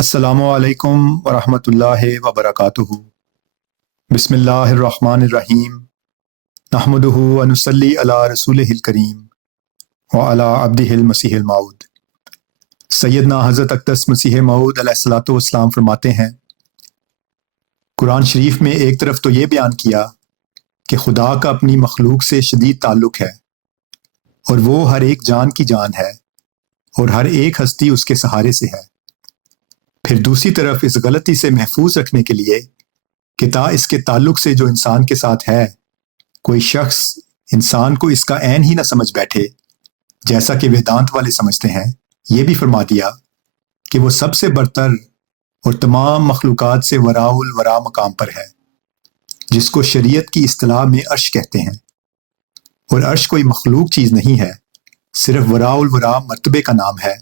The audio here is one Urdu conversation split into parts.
السلام علیکم ورحمۃ اللہ وبرکاتہ۔ بسم اللہ الرحمن الرحیم۔ نحمدہ ونصلی علی رسولہ الکریم وعلی عبدہ المسیح الموعود۔ سیدنا حضرت اقدس مسیح موعود علیہ الصلوۃ والسلام فرماتے ہیں، قرآن شریف میں ایک طرف تو یہ بیان کیا کہ خدا کا اپنی مخلوق سے شدید تعلق ہے اور وہ ہر ایک جان کی جان ہے اور ہر ایک ہستی اس کے سہارے سے ہے، پھر دوسری طرف اس غلطی سے محفوظ رکھنے کے لیے کہ تا اس کے تعلق سے جو انسان کے ساتھ ہے کوئی شخص انسان کو اس کا عین ہی نہ سمجھ بیٹھے، جیسا کہ ویدانت والے سمجھتے ہیں، یہ بھی فرما دیا کہ وہ سب سے برتر اور تمام مخلوقات سے وراء الورا مقام پر ہے، جس کو شریعت کی اصطلاح میں عرش کہتے ہیں۔ اور عرش کوئی مخلوق چیز نہیں ہے، صرف وراء الورا مرتبے کا نام ہے،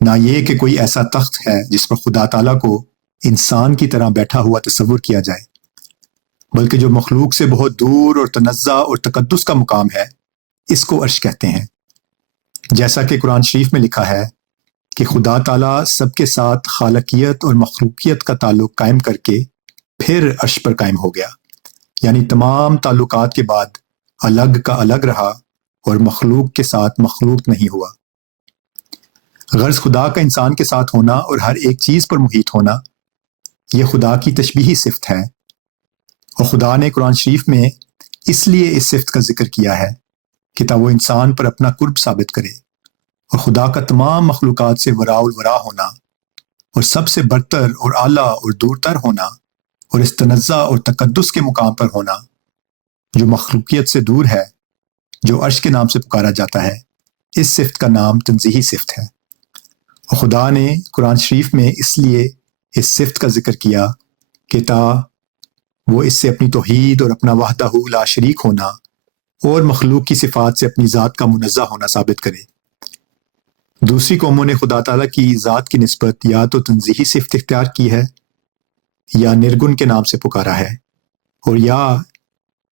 نہ یہ کہ کوئی ایسا تخت ہے جس پر خدا تعالیٰ کو انسان کی طرح بیٹھا ہوا تصور کیا جائے، بلکہ جو مخلوق سے بہت دور اور تنزہ اور تقدس کا مقام ہے، اس کو عرش کہتے ہیں۔ جیسا کہ قرآن شریف میں لکھا ہے کہ خدا تعالیٰ سب کے ساتھ خالقیت اور مخلوقیت کا تعلق قائم کر کے پھر عرش پر قائم ہو گیا، یعنی تمام تعلقات کے بعد الگ کا الگ رہا اور مخلوق کے ساتھ مخلوق نہیں ہوا۔ غرض خدا کا انسان کے ساتھ ہونا اور ہر ایک چیز پر محیط ہونا، یہ خدا کی تشبیہی صفت ہے، اور خدا نے قرآن شریف میں اس لیے اس صفت کا ذکر کیا ہے کہ تا وہ انسان پر اپنا قرب ثابت کرے، اور خدا کا تمام مخلوقات سے وراء الورا ہونا اور سب سے برتر اور اعلیٰ اور دور تر ہونا اور اس تنزہ اور تقدس کے مقام پر ہونا جو مخلوقیت سے دور ہے، جو عرش کے نام سے پکارا جاتا ہے، اس صفت کا نام تنزیہی صفت ہے۔ اور خدا نے قرآن شریف میں اس لیے اس صفت کا ذکر کیا کہ تا وہ اس سے اپنی توحید اور اپنا وحدہ لا شریک ہونا اور مخلوق کی صفات سے اپنی ذات کا منزہ ہونا ثابت کرے۔ دوسری قوموں نے خدا تعالیٰ کی ذات کی نسبت یا تو تنزیہی صفت اختیار کی ہے یا نرگن کے نام سے پکارا ہے، اور یا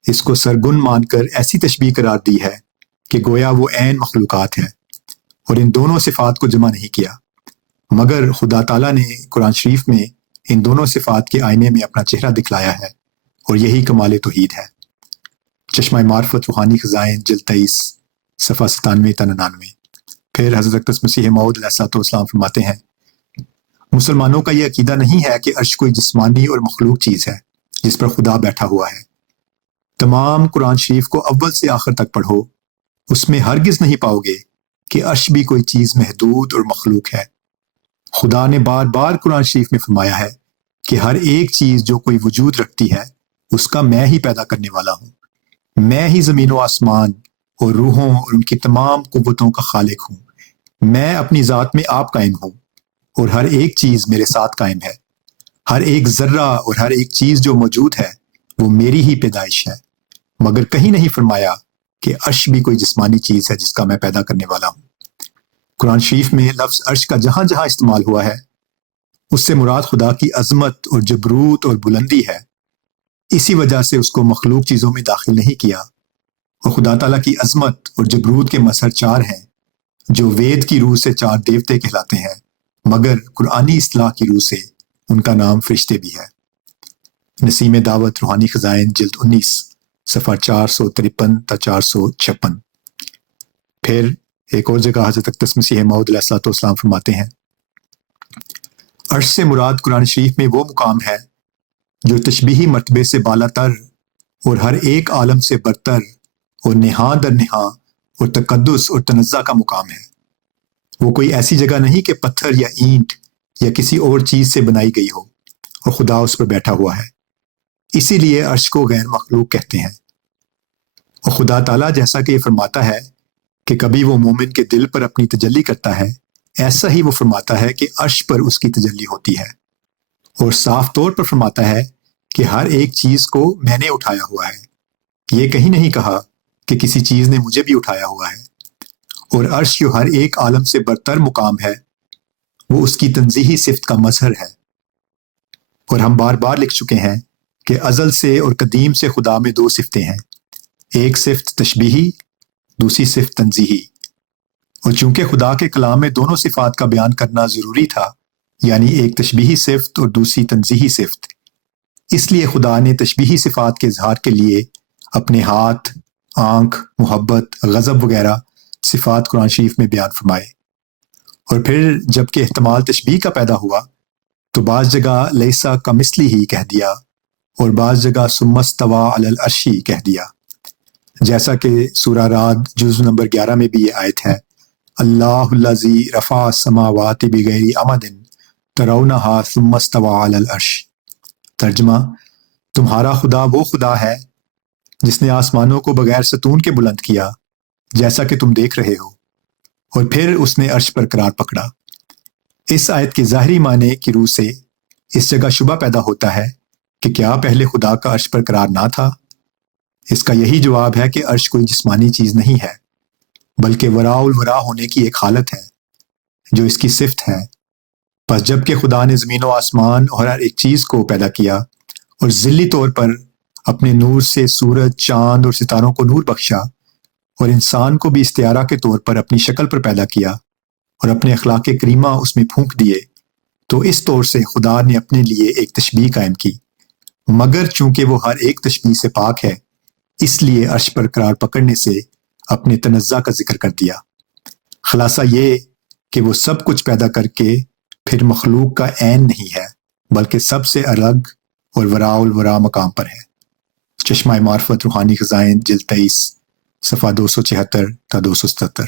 اس کو سرگن مان کر ایسی تشبیہ قرار دی ہے کہ گویا وہ عین مخلوقات ہے، اور ان دونوں صفات کو جمع نہیں کیا، مگر خدا تعالیٰ نے قرآن شریف میں ان دونوں صفات کے آئینے میں اپنا چہرہ دکھلایا ہے، اور یہی کمال توحید ہے۔ چشمہ معرفت روحانی خزائن جلد 23 صفحہ 97 تا 99۔ پھر حضرت اقدس مسیح موعود علیہ الصلوۃ والسلام فرماتے ہیں، مسلمانوں کا یہ عقیدہ نہیں ہے کہ عرش کوئی جسمانی اور مخلوق چیز ہے جس پر خدا بیٹھا ہوا ہے۔ تمام قرآن شریف کو اول سے آخر تک پڑھو، اس میں ہرگز نہیں پاؤ گے کہ عرش بھی کوئی چیز محدود اور مخلوق ہے۔ خدا نے بار بار قرآن شریف میں فرمایا ہے کہ ہر ایک چیز جو کوئی وجود رکھتی ہے اس کا میں ہی پیدا کرنے والا ہوں، میں ہی زمین و آسمان اور روحوں اور ان کی تمام قوتوں کا خالق ہوں، میں اپنی ذات میں آپ قائم ہوں اور ہر ایک چیز میرے ساتھ قائم ہے، ہر ایک ذرہ اور ہر ایک چیز جو موجود ہے وہ میری ہی پیدائش ہے، مگر کہیں نہیں فرمایا کہ عرش بھی کوئی جسمانی چیز ہے جس کا میں پیدا کرنے والا ہوں۔ قرآن شریف میں لفظ عرش کا جہاں جہاں استعمال ہوا ہے اس سے مراد خدا کی عظمت اور جبروت اور بلندی ہے، اسی وجہ سے اس کو مخلوق چیزوں میں داخل نہیں کیا۔ اور خدا تعالیٰ کی عظمت اور جبروت کے مظہر 4 ہیں جو وید کی روح سے 4 دیوتے کہلاتے ہیں، مگر قرآنی اصطلاح کی روح سے ان کا نام فرشتے بھی ہے۔ نسیم دعوت روحانی خزائن جلد 19 صفحہ 453 تا 456۔ پھر ایک اور جگہ حضرت اقدس مسیح موعود علیہ الصلوۃ والسلام فرماتے ہیں، عرش سے مراد قرآن شریف میں وہ مقام ہے جو تشبیہی مرتبے سے بالا تر اور ہر ایک عالم سے برتر اور نہاں در نہاں اور تقدس اور تنزہ کا مقام ہے۔ وہ کوئی ایسی جگہ نہیں کہ پتھر یا اینٹ یا کسی اور چیز سے بنائی گئی ہو اور خدا اس پر بیٹھا ہوا ہے، اسی لیے عرش کو غیر مخلوق کہتے ہیں۔ اور خدا تعالیٰ جیسا کہ یہ فرماتا ہے کہ کبھی وہ مومن کے دل پر اپنی تجلی کرتا ہے، ایسا ہی وہ فرماتا ہے کہ عرش پر اس کی تجلی ہوتی ہے، اور صاف طور پر فرماتا ہے کہ ہر ایک چیز کو میں نے اٹھایا ہوا ہے، یہ کہیں نہیں کہا کہ کسی چیز نے مجھے بھی اٹھایا ہوا ہے۔ اور عرش جو ہر ایک عالم سے برتر مقام ہے وہ اس کی تنزیہی صفت کا مظہر ہے، اور ہم بار بار لکھ چکے ہیں کہ ازل سے اور قدیم سے خدا میں 2 صفتیں ہیں، ایک صفت تشبیہی، دوسری صفت تنزیہی۔ اور چونکہ خدا کے کلام میں دونوں صفات کا بیان کرنا ضروری تھا، یعنی ایک تشبیہی صفت اور دوسری تنزیہی صفت۔ اس لیے خدا نے تشبیہی صفات کے اظہار کے لیے اپنے ہاتھ، آنکھ، محبت، غضب وغیرہ صفات قرآن شریف میں بیان فرمائے۔ اور پھر جب کہ احتمال تشبیہ کا پیدا ہوا تو بعض جگہ لیسا کمثلی ہی کہہ دیا اور بعض جگہ ثم استویٰ علی العرش کہہ دیا، جیسا کہ سورہ رعد جز نمبر 11 میں بھی یہ آیت ہے، اللہ الذی رفع السماوات بغیر عمد ترونہا ثم استویٰ علی العرش۔ ترجمہ، تمہارا خدا وہ خدا ہے جس نے آسمانوں کو بغیر ستون کے بلند کیا جیسا کہ تم دیکھ رہے ہو، اور پھر اس نے عرش پر قرار پکڑا۔ اس آیت کے ظاہری معنی کی روح سے اس جگہ شبہ پیدا ہوتا ہے کہ کیا پہلے خدا کا عرش پر قرار نہ تھا؟ اس کا یہی جواب ہے کہ عرش کوئی جسمانی چیز نہیں ہے، بلکہ وراء الورا ہونے کی ایک حالت ہے جو اس کی صفت ہے۔ پس جب کہ خدا نے زمین و آسمان اور ہر ایک چیز کو پیدا کیا اور ذلی طور پر اپنے نور سے سورج، چاند اور ستاروں کو نور بخشا، اور انسان کو بھی استعارہ کے طور پر اپنی شکل پر پیدا کیا اور اپنے اخلاق کریمہ اس میں پھونک دیے، تو اس طور سے خدا نے اپنے لیے ایک تشبیہ قائم کی، مگر چونکہ وہ ہر ایک تشبیہ سے پاک ہے اس لیے عرش پر قرار پکڑنے سے اپنے تنزہ کا ذکر کر دیا۔ خلاصہ یہ کہ وہ سب کچھ پیدا کر کے پھر مخلوق کا عین نہیں ہے، بلکہ سب سے الگ اور وراء الورا مقام پر ہے۔ چشمہ معرفت روحانی خزائن جلد 23 صفحہ 276 تا 277۔